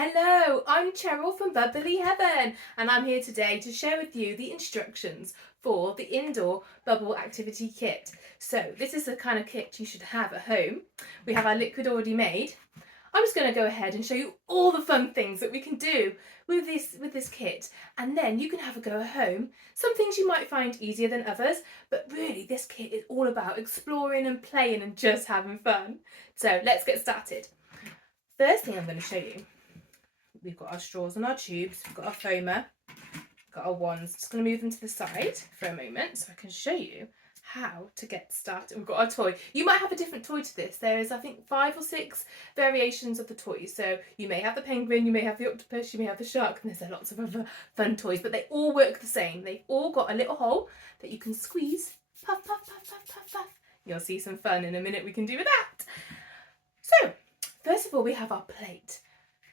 Hello, I'm Cheryl from Bubbly Heaven and I'm here today to share with you the instructions for the indoor bubble activity kit. So this is the kind of kit you should have at home. We have our liquid already made. I'm just going to go ahead and show you all the fun things that we can do with this kit, and then you can have a go at home. Some things you might find easier than others, but really this kit is all about exploring and playing and just having fun. So let's get started. First thing I'm going to show you, we've got our straws and our tubes, we've got our foamer, we've got our wands. Just going to move them to the side for a moment so I can show you how to get started. We've got our toy. You might have a different toy to this. There is, I think, 5 or 6 variations of the toys. So you may have the penguin, you may have the octopus, you may have the shark, and there's lots of other fun toys, but they all work the same. They've all got a little hole that you can squeeze. Puff, puff, puff, puff, puff, puff. You'll see some fun in a minute we can do with that. So, first of all, we have our plate.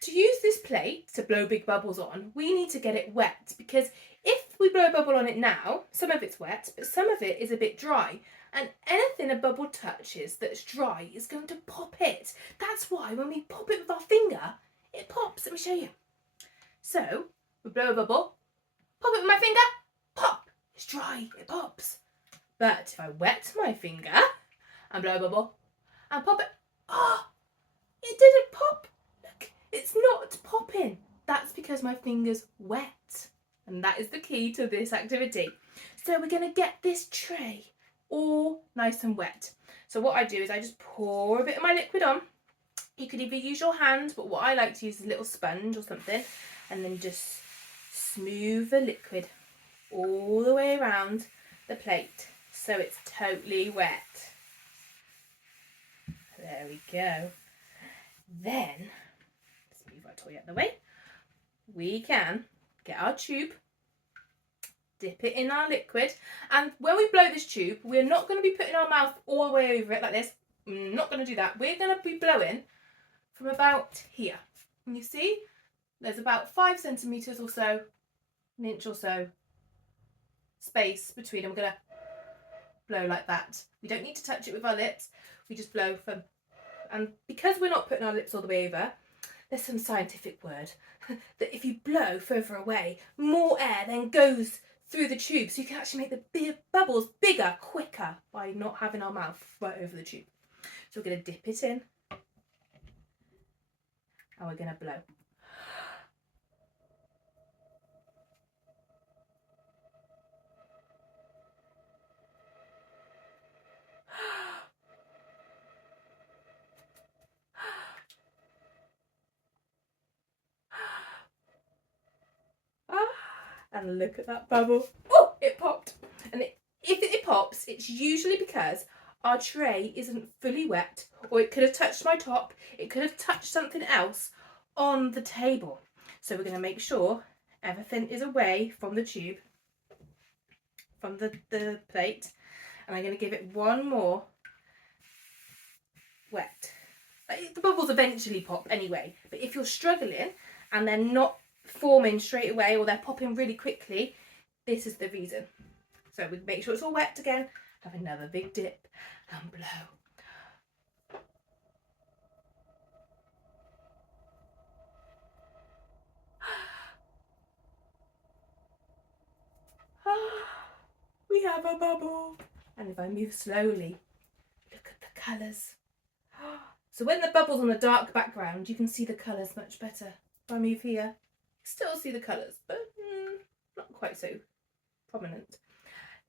To use this plate to blow big bubbles on, we need to get it wet, because if we blow a bubble on it now, some of it's wet, but some of it is a bit dry, and anything a bubble touches that's dry is going to pop it. That's why when we pop it with our finger, it pops. Let me show you. So, we blow a bubble, pop it with my finger, pop. It's dry, it pops. But if I wet my finger and blow a bubble and pop it, oh, it didn't pop. Look, it's not popping. That's because my finger's wet. And that is the key to this activity. So we're going to get this tray all nice and wet. So what I do is I just pour a bit of my liquid on. You could either use your hand, but what I like to use is a little sponge or something, and then just smooth the liquid all the way around the plate so it's totally wet. There we go. Then, let's move our toy out of the way. We can get our tube, dip it in our liquid, and when we blow this tube, we're not going to be putting our mouth all the way over it like this. I'm not going to do that. We're going to be blowing from about here. And you see, there's about 5 centimetres or so, an inch or so space between them. We're going to blow like that. We don't need to touch it with our lips. We just blow from, and because we're not putting our lips all the way over, there's some scientific word that if you blow further away, more air then goes through the tube, so you can actually make the big bubbles bigger quicker by not having our mouth right over the tube. So we're going to dip it in and we're going to blow. And look at that bubble. Oh, it popped. And if it pops, it's usually because our tray isn't fully wet, or it could have touched my top, it could have touched something else on the table. So we're going to make sure everything is away from the tube, from the plate, and I'm going to give it one more wet. The bubbles eventually pop anyway, but if you're struggling and they're not forming straight away or they're popping really quickly, this is the reason. So we make sure it's all wet again, have another big dip and blow. We have a bubble. And if I move slowly, look at the colours. So when the bubble's on a dark background, you can see the colours much better. If I move here, you still see the colours, but not quite so prominent.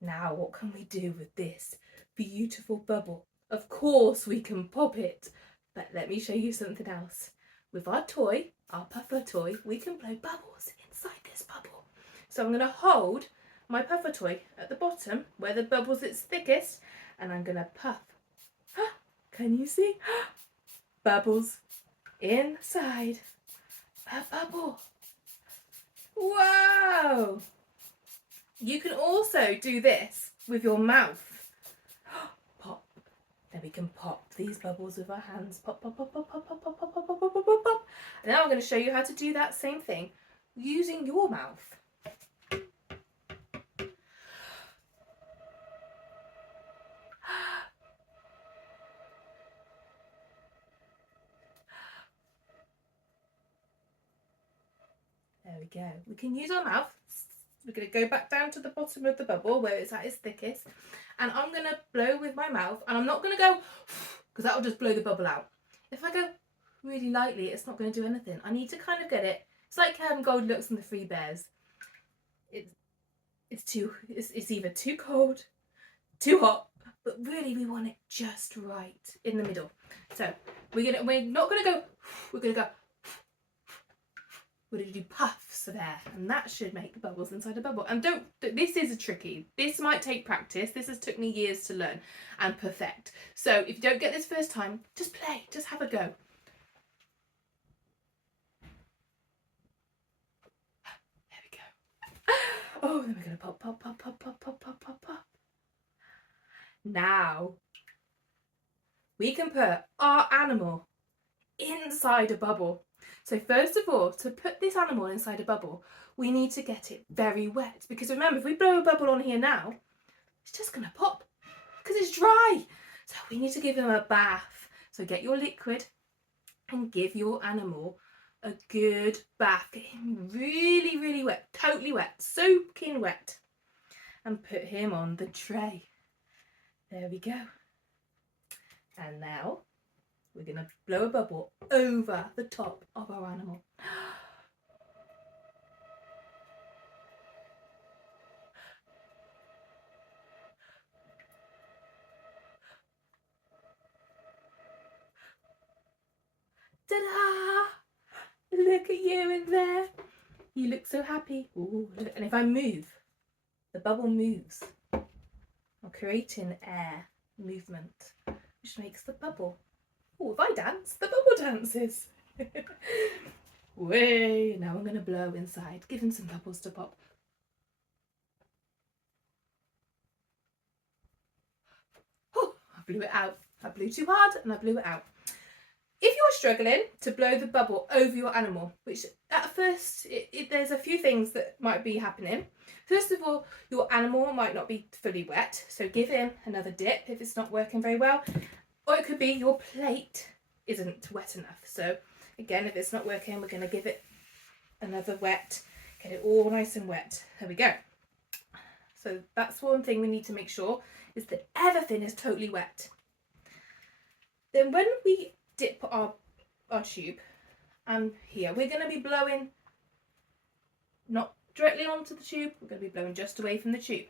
Now, what can we do with this beautiful bubble? Of course we can pop it, but let me show you something else. With our toy, our puffer toy, we can blow bubbles inside this bubble. So I'm going to hold my puffer toy at the bottom where the bubble's its thickest, and I'm going to puff. Can you see? Bubbles inside a bubble. Wow! You can also do this with your mouth. Pop. Then we can pop these bubbles with our hands. Pop, pop, pop, pop, pop, pop, pop, pop, pop, pop, pop, pop, pop. And now I'm going to show you how to do that same thing using your mouth. There we go. We can use our mouth. We're going to go back down to the bottom of the bubble where it's at its thickest. And I'm going to blow with my mouth. And I'm not going to go, because that will just blow the bubble out. If I go really lightly, it's not going to do anything. I need to kind of get it. It's like Goldilocks and the Three Bears. It's either too cold, too hot, but really we want it just right in the middle. So we're not going to go, we're going to go, we're going to do puffs of air, and that should make bubbles inside a bubble. And this is tricky. This might take practice. This has took me years to learn and perfect. So if you don't get this first time, just play, just have a go. There we go. Oh, then we're going to pop, pop, pop, pop, pop, pop, pop, pop, pop. Now we can put our animal inside a bubble. So first of all, to put this animal inside a bubble, we need to get it very wet. Because remember, if we blow a bubble on here now, it's just going to pop because it's dry. So we need to give him a bath. So get your liquid and give your animal a good bath. Get him really, really wet, totally wet, soaking wet. And put him on the tray. There we go. And now we're going to blow a bubble over the top of our animal. Ta-da! Look at you in there. You look so happy. Ooh, look. And if I move, the bubble moves. I'm creating air movement, which makes the bubble. Oh, if I dance, the bubble dances. Way. Now I'm going to blow inside. Give him some bubbles to pop. Oh, I blew it out. I blew too hard and I blew it out. If you're struggling to blow the bubble over your animal, which at first there's a few things that might be happening. First of all, your animal might not be fully wet, so give him another dip if it's not working very well. Or it could be your plate isn't wet enough. So again, if it's not working, we're going to give it another wet, get it all nice and wet. There we go. So that's one thing we need to make sure is that everything is totally wet. Then when we dip our tube, and here we're going to be blowing not directly onto the tube, we're going to be blowing just away from the tube.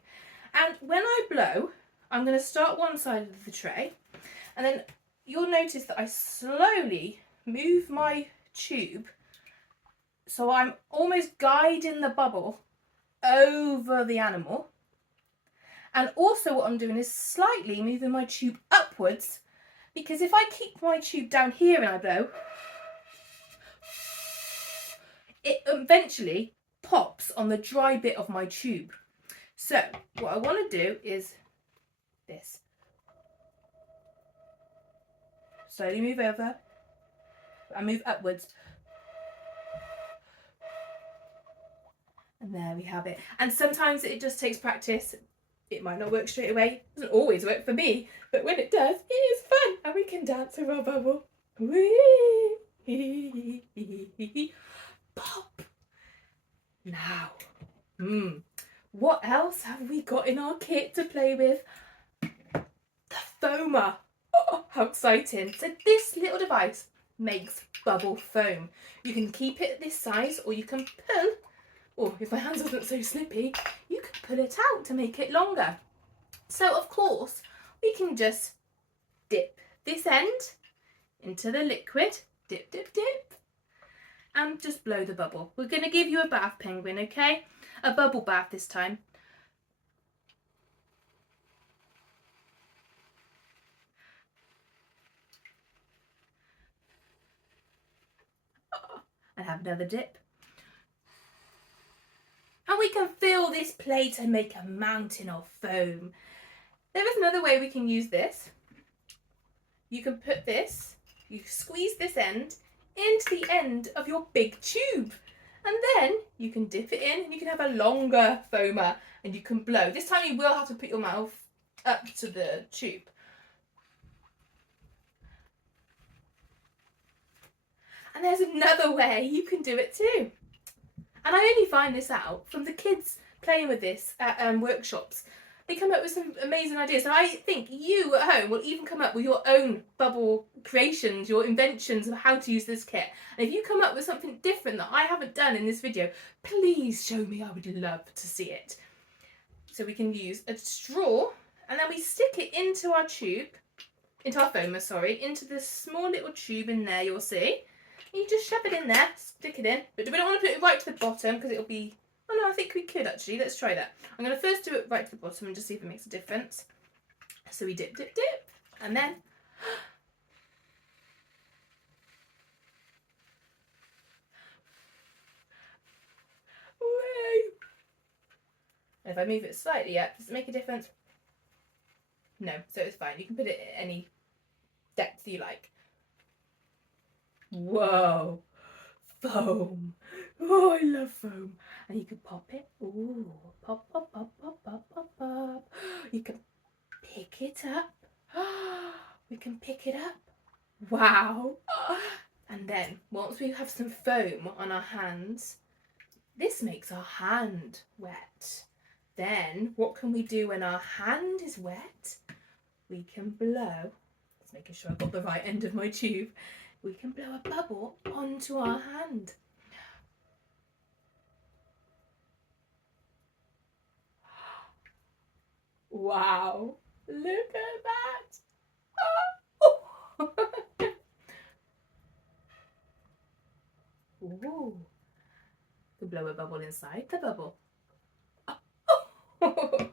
And when I blow, I'm going to start one side of the tray, and then you'll notice that I slowly move my tube so I'm almost guiding the bubble over the animal. And also what I'm doing is slightly moving my tube upwards, because if I keep my tube down here and I blow, it eventually pops on the dry bit of my tube. So what I want to do is this. Slowly move over. I move upwards. And there we have it. And sometimes it just takes practice. It might not work straight away. It doesn't always work for me. But when it does, it is fun. And we can dance with our bubble. Pop. Now, what else have we got in our kit to play with? The foamer. Oh, how exciting. So this little device makes bubble foam. You can keep it this size, or you can pull, or if my hands wasn't so slippy, you can pull it out to make it longer. So of course, we can just dip this end into the liquid, dip, dip, dip, and just blow the bubble. We're going to give you a bath, penguin, okay? A bubble bath this time. And have another dip. And we can fill this plate and make a mountain of foam. There is another way we can use this. You can put this, you squeeze this end into the end of your big tube. And then you can dip it in and you can have a longer foamer and you can blow. This time you will have to put your mouth up to the tube. And there's another way you can do it too. And I only find this out from the kids playing with this at workshops. They come up with some amazing ideas. And I think you at home will even come up with your own bubble creations, your inventions of how to use this kit. And if you come up with something different that I haven't done in this video, please show me. I would love to see it. So we can use a straw, and then we stick it into our tube, into our foamer, sorry, into this small little tube in there, you'll see. And you just shove it in there, stick it in. But we don't want to put it right to the bottom because it'll be... Oh no, I think we could actually. Let's try that. I'm going to first do it right to the bottom and just see if it makes a difference. So we dip, dip, dip. And then... If I move it slightly up, does it make a difference? No, so it's fine. You can put it at any depth you like. Whoa! Foam! Oh, I love foam. And you can pop it. Ooh, pop, pop, pop, pop, pop, pop, pop. You can pick it up. We can pick it up. Wow! And then, once we have some foam on our hands, this makes our hand wet. Then, what can we do when our hand is wet? We can blow. Just making sure I've got the right end of my tube. We can blow a bubble onto our hand. Wow, look at that. Oh. Ooh. You blow a bubble inside the bubble. Oh.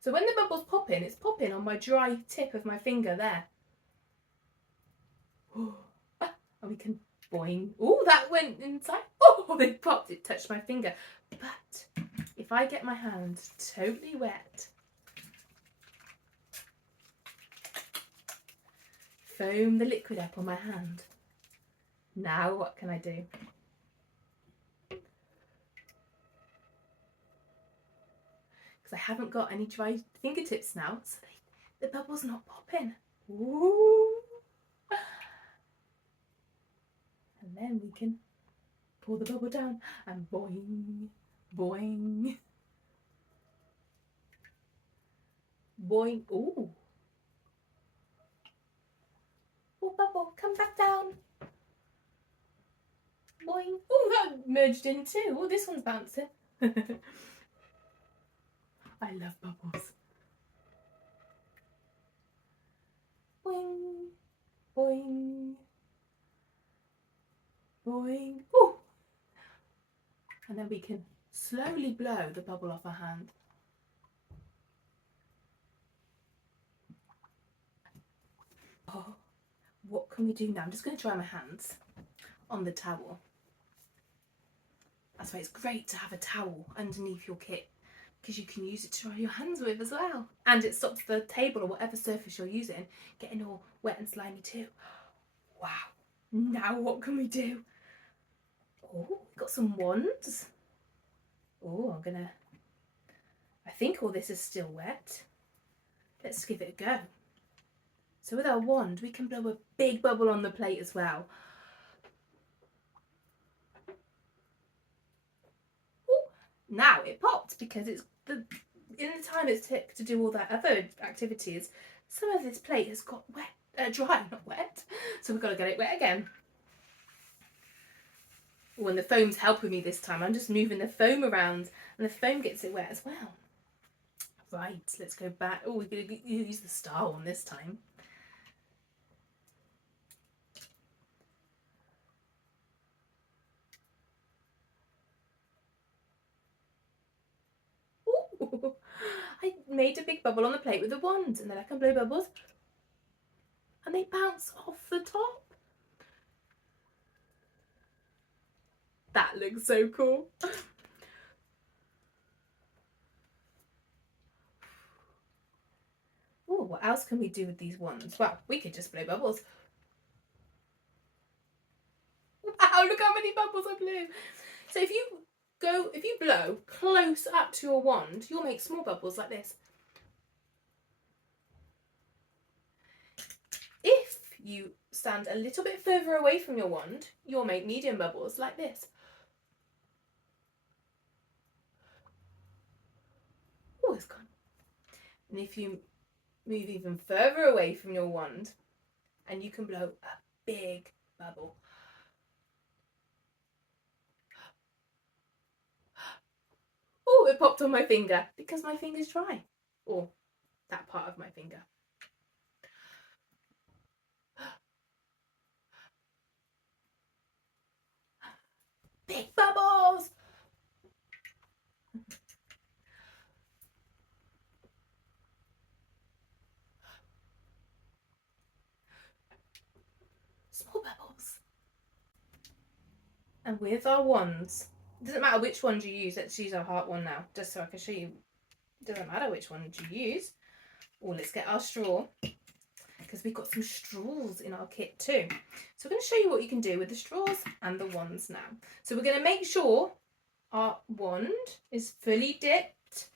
So when the bubble's popping, it's popping on my dry tip of my finger there. And we can boing. Oh, that went inside. Oh, it popped. It touched my finger. But if I get my hand totally wet, foam the liquid up on my hand. Now what can I do? Because I haven't got any dry fingertips now, so the bubble's not popping. Ooh. And then we can pour the bubble down and boing, boing, boing. Ooh. Oh, bubble, come back down. Boing. Oh, that merged in too. Oh, this one's bouncing. I love bubbles. Boing, boing, boing. Oh! And then we can slowly blow the bubble off our hand. Oh, what can we do now? I'm just going to dry my hands on the towel. That's why it's great to have a towel underneath your kit, because you can use it to dry your hands with as well. And it stops the table or whatever surface you're using getting all wet and slimy too. Wow. Now what can we do? Oh, we've got some wands. Oh, I think all this is still wet. Let's give it a go. So with our wand, we can blow a big bubble on the plate as well. Ooh, now it popped because in the time it took to do all that other activities, some of this plate has got wet, dry, not wet. So we've got to get it wet again. When the foam's helping me this time, I'm just moving the foam around and the foam gets it wet as well. Right, let's go back. Oh, we're going to use the star one this time. Ooh, I made a big bubble on the plate with the wand, and then I can blow bubbles and they bounce off the top. That looks so cool. Oh, what else can we do with these wands? Well, we could just blow bubbles. Wow, look how many bubbles I blew. So if you blow close up to your wand, you'll make small bubbles like this. If you stand a little bit further away from your wand, you'll make medium bubbles like this. Oh, it's gone. And if you move even further away from your wand, and you can blow a big bubble. Oh, it popped on my finger because my finger's dry. Or that part of my finger. Big bubbles! Small bubbles. And with our wands, it doesn't matter which wand you use. Let's use our heart one now, just so I can show you. It doesn't matter which one you use. Or let's get our straw, because we've got some straws in our kit too. So I'm going to show you what you can do with the straws and the wands now. So we're going to make sure our wand is fully dipped,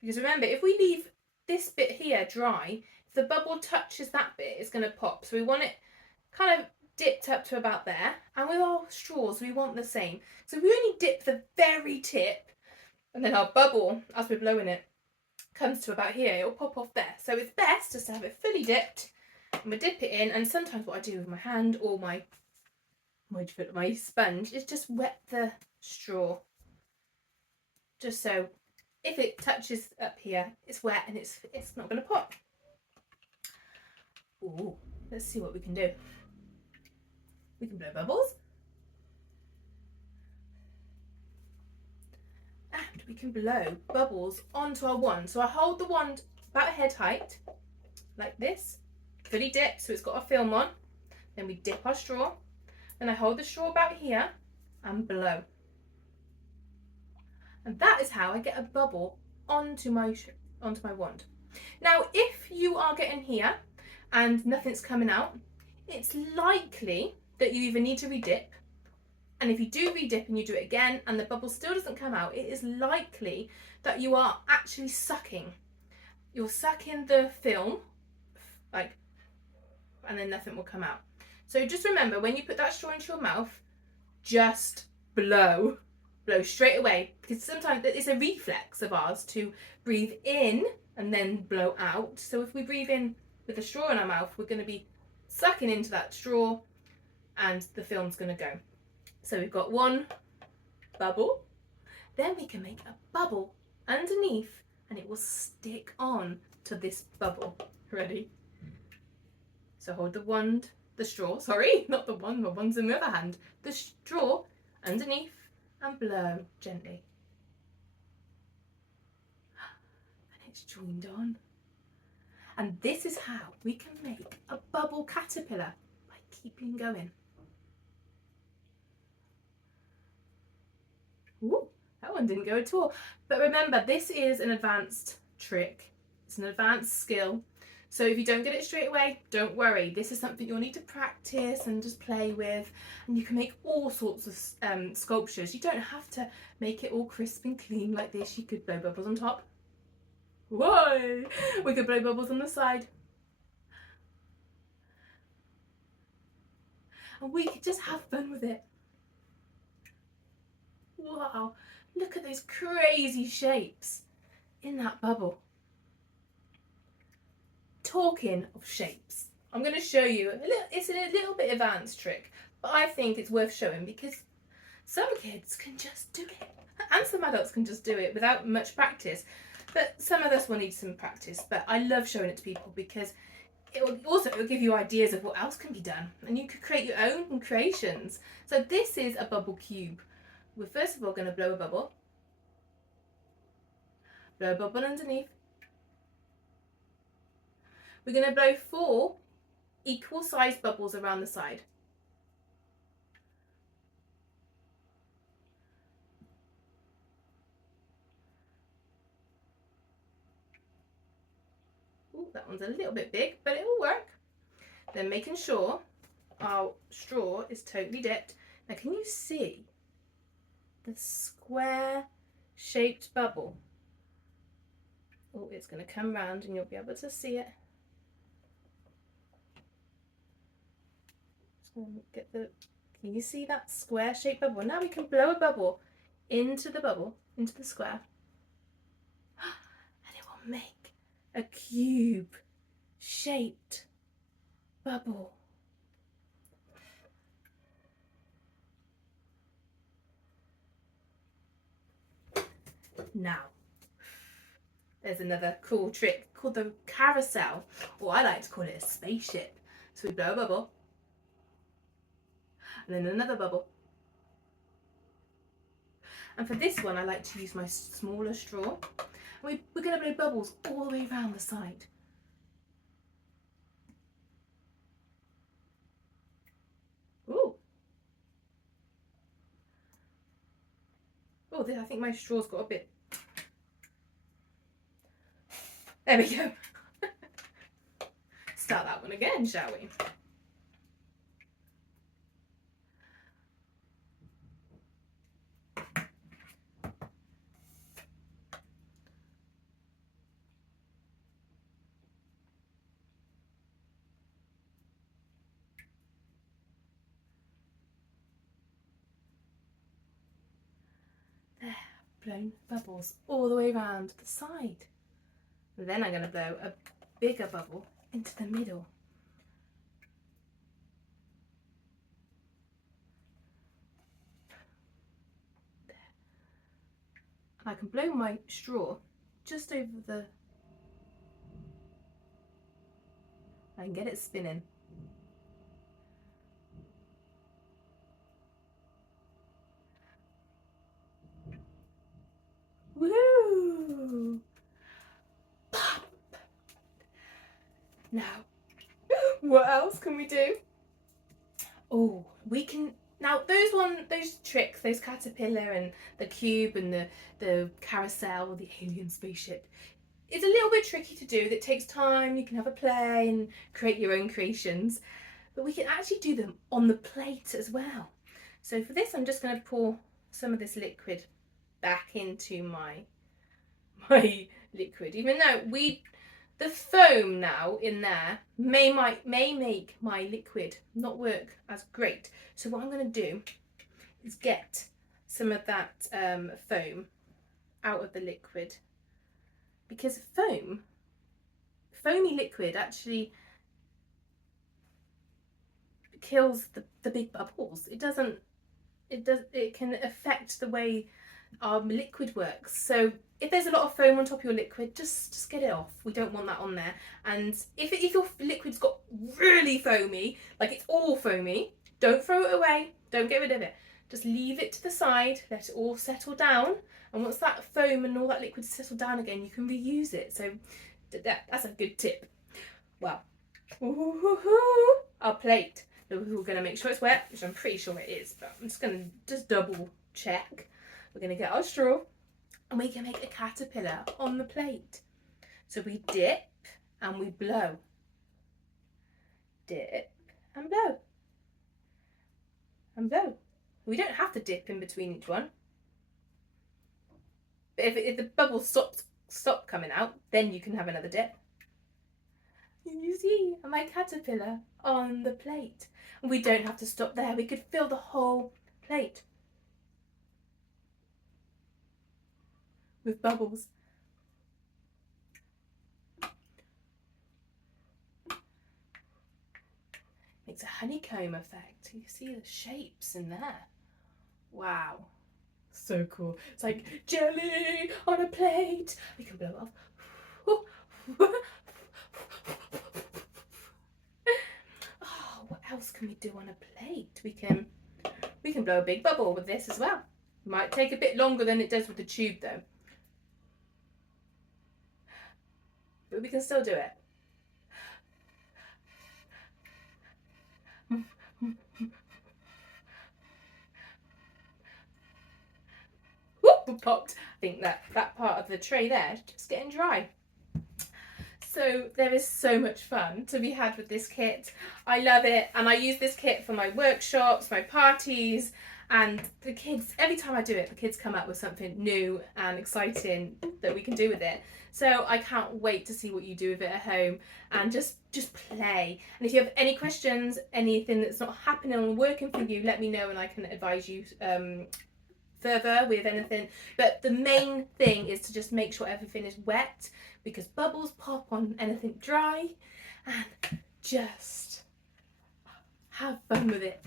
because remember, if we leave this bit here dry, if the bubble touches that bit, it's going to pop. So we want it kind of dipped up to about there. And with our straws, we want the same. So we only dip the very tip, and then our bubble, as we're blowing it, comes to about here, it'll pop off there. So it's best just to have it fully dipped, and we dip it in. And sometimes what I do with my hand or my sponge is just wet the straw, just so if it touches up here, it's wet and it's not going to pop. Ooh, let's see what we can do. We can blow bubbles, and we can blow bubbles onto our wand. So I hold the wand about head height, like this, fully dipped, so it's got a film on. Then we dip our straw, then I hold the straw about here and blow. And that is how I get a bubble onto my wand. Now, if you are getting here and nothing's coming out, it's likely that you either need to redip, and if you do redip and you do it again and the bubble still doesn't come out, it is likely that you are actually sucking. You're sucking the film, like, and then nothing will come out. So just remember, when you put that straw into your mouth, just blow straight away, because sometimes it's a reflex of ours to breathe in and then blow out. So if we breathe in with a straw in our mouth, we're going to be sucking into that straw and the film's going to go. So we've got one bubble, then we can make a bubble underneath and it will stick on to this bubble. Ready? So hold the straw, sorry, not the wand, the wand's in the other hand, the straw underneath and blow gently. And it's joined on. And this is how we can make a bubble caterpillar, by keeping going. Ooh, that one didn't go at all. But remember, this is an advanced trick. It's an advanced skill. So if you don't get it straight away, don't worry. This is something you'll need to practice and just play with. And you can make all sorts of sculptures. You don't have to make it all crisp and clean like this. You could blow bubbles on top. Whoa! We could blow bubbles on the side. And we could just have fun with it. Wow, look at those crazy shapes in that bubble. Talking of shapes, I'm going to show you, it's a little bit advanced trick, but I think it's worth showing because some kids can just do it, and some adults can just do it without much practice, but some of us will need some practice. But I love showing it to people because it will give you ideas of what else can be done, and you could create your own creations. So this is a bubble cube. We're first of all going to blow a bubble underneath. We're going to blow 4 equal sized bubbles around the side. Ooh, that one's a little bit big, but it will work. Then making sure our straw is totally dipped. Now can you see the square shaped bubble? Oh, it's going to come round and you'll be able to see it. Get the, can you see that square shaped bubble? Now we can blow a bubble into the square, and it will make a cube shaped bubble. Now, there's another cool trick called the carousel, or I like to call it a spaceship. So we blow a bubble, and then another bubble. And for this one, I like to use my smaller straw. And we're going to blow bubbles all the way around the side. Ooh. Oh, I think my straw's got a bit. There we go. Start that one again, shall we? There, blown bubbles all the way around the side. And then I'm going to blow a bigger bubble into the middle. There. And I can blow my straw just over the... I can get it spinning. Woo! Pop! Now, what else can we do? Oh, we can... Now, those tricks, those caterpillar and the cube and the carousel or the alien spaceship, it's a little bit tricky to do. It takes time. You can have a play and create your own creations. But we can actually do them on the plate as well. So for this, I'm just going to pour some of this liquid back into my liquid. Even though the foam now in there may make my liquid not work as great. So what I'm going to do is get some of that foam out of the liquid, because foamy liquid actually kills the big bubbles. It can affect the way our liquid works. So if there's a lot of foam on top of your liquid, just get it off. We don't want that on there. And if your liquid's got really foamy, like it's all foamy, don't throw it away. Don't get rid of it. Just leave it to the side, let it all settle down. And once that foam and all that liquid settle down again, you can reuse it. So that's a good tip. Well, our plate. We're going to make sure it's wet, which I'm pretty sure it is, but I'm just going to double check. We're going to get our straw and we can make a caterpillar on the plate. So we dip and we blow. Dip and blow. And blow. We don't have to dip in between each one. But if the bubbles stop coming out, then you can have another dip. You see my caterpillar on the plate. And we don't have to stop there. We could fill the whole plate with bubbles. Makes a honeycomb effect. You see the shapes in there. Wow. So cool. It's like jelly on a plate. We can blow off. Oh, what else can we do on a plate? We can blow a big bubble with this as well. Might take a bit longer than it does with the tube though. But we can still do it. Whoop, popped. I think that part of the tray there is just getting dry. So there is so much fun to be had with this kit. I love it, and I use this kit for my workshops, my parties, and the kids, every time I do it, the kids come up with something new and exciting that we can do with it. So I can't wait to see what you do with it at home, and just play. And if you have any questions, anything that's not happening or working for you, let me know and I can advise you further with anything. But the main thing is to just make sure everything is wet, because bubbles pop on anything dry, and just have fun with it.